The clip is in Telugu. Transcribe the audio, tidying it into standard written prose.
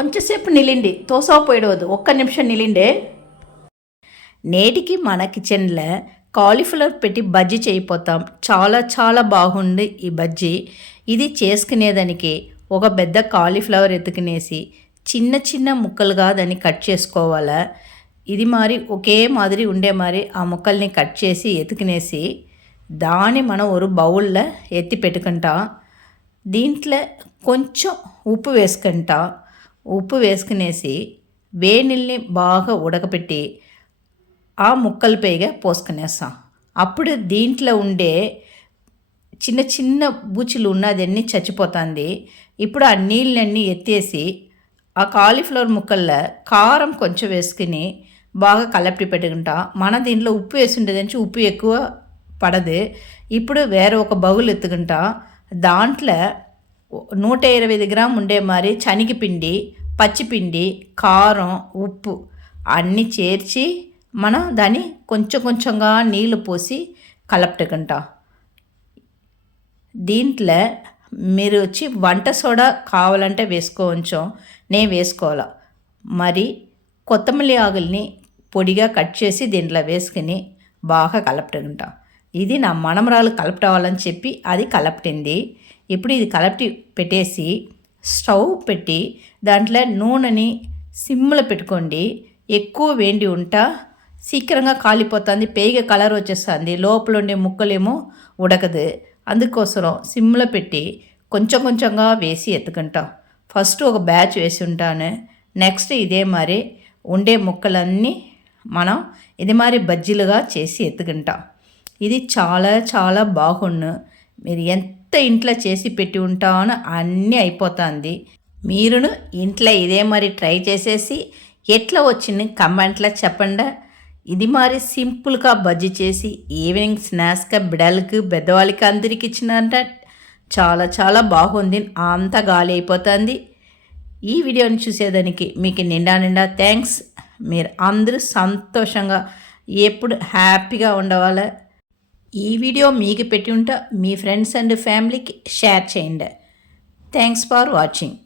కొంచెంసేపు నిలిండి, తోసపోయిడవద్దు, ఒక్క నిమిషం నిలిండే. నేటికి మన కిచెన్లో కాలీఫ్లవర్ పెట్టి బజ్జీ చేయిపోతాం. చాలా చాలా బాగుంది ఈ బజ్జీ. ఇది చేసుకునేదానికి ఒక పెద్ద కాలీఫ్లవర్ ఎత్తుకునేసి చిన్న చిన్న ముక్కలుగా దాన్ని కట్ చేసుకోవాలా. ఇది మరి ఒకే మాదిరి ఉండే మరి ఆ ముక్కల్ని కట్ చేసి ఎత్తుకునేసి దాన్ని మనం ఒక బౌల్లో ఎత్తి పెట్టుకుంటా. దీంట్లో కొంచెం ఉప్పు వేసుకుంటా. ఉప్పు వేసుకునేసి వేడినీళ్ళని బాగా ఉడకపెట్టి ఆ ముక్కలు పైగా పోసుకునేస్తాం. అప్పుడు దీంట్లో ఉండే చిన్న చిన్న బూచులు ఉన్నదన్నీ చచ్చిపోతుంది. ఇప్పుడు ఆ నీళ్ళన్నీ ఎత్తేసి ఆ కాలీఫ్లవర్ ముక్కల్లో కారం కొంచెం వేసుకుని బాగా కలపి పెట్టుకుంటా. మన దీంట్లో ఉప్పు వేసి ఉండేదని ఉప్పు ఎక్కువ పడదు. ఇప్పుడు వేరే ఒక బౌల్ ఎత్తుకుంటా. దాంట్లో 125 గ్రాములు ఉండే మరి శనగపిండి, పచ్చిపిండి, కారం, ఉప్పు అన్నీ చేర్చి మనం దాన్ని కొంచెం కొంచెంగా నీళ్లు పోసి కలపట్టుకుంటాం. దీంట్లో మీరు వచ్చి వంట సోడా కావాలంటే వేసుకోవచ్చు, నేను వేసుకోవాలా. మరి కొత్తమల్లి ఆకుల్ని పొడిగా కట్ చేసి దీంట్లో వేసుకుని బాగా కలపట్టుకుంటాం. ఇది నా మనమరాలు కలపటాలని చెప్పి అది కలపటింది. ఇప్పుడు ఇది కలపటి పెట్టేసి స్టవ్ పెట్టి దాంట్లో నూనెని సిమ్లో పెట్టుకోండి. ఎక్కువ వేడి ఉంటా శీఘ్రంగా కాలిపోతుంది, పేగ కలర్ వచ్చేస్తుంది, లోపల ఉండే ముక్కలేమో ఉడకదు. అందుకోసం సిమ్లో పెట్టి కొంచెం కొంచెంగా వేసి ఎత్తుకుంటాం. ఫస్ట్ ఒక బ్యాచ్ వేసి ఉంటాను. నెక్స్ట్ ఇదే మరి ఉండే ముక్కలన్నీ మనం ఇది మరి బజ్జీలుగా చేసి ఎత్తుకుంటాం. ఇది చాలా చాలా బాగుండు. మీరు ఎంత ఇంట్లో చేసి పెట్టి ఉంటానో అన్నీ అయిపోతుంది. మీరును ఇంట్లో ఇదే మరి ట్రై చేసేసి ఎట్లా వచ్చింది కమెంట్లో చెప్పండి. ఇది మరి సింపుల్గా బజ్జీ చేసి ఈవినింగ్ స్నాక్స్గా బిడ్డలకి పెద్దవాళ్ళకి అందరికి ఇచ్చినారంట. చాలా చాలా బాగుంది, అంతా గాలి అయిపోతుంది. ఈ వీడియోని చూసేదానికి మీకు నిండా థ్యాంక్స్. మీరు అందరూ సంతోషంగా ఎప్పుడు హ్యాపీగా ఉండవాలి. ఈ వీడియో మీకు పెట్టి ఉంటే మీ ఫ్రెండ్స్ అండ్ ఫ్యామిలీకి షేర్ చేయండి. Thanks for watching.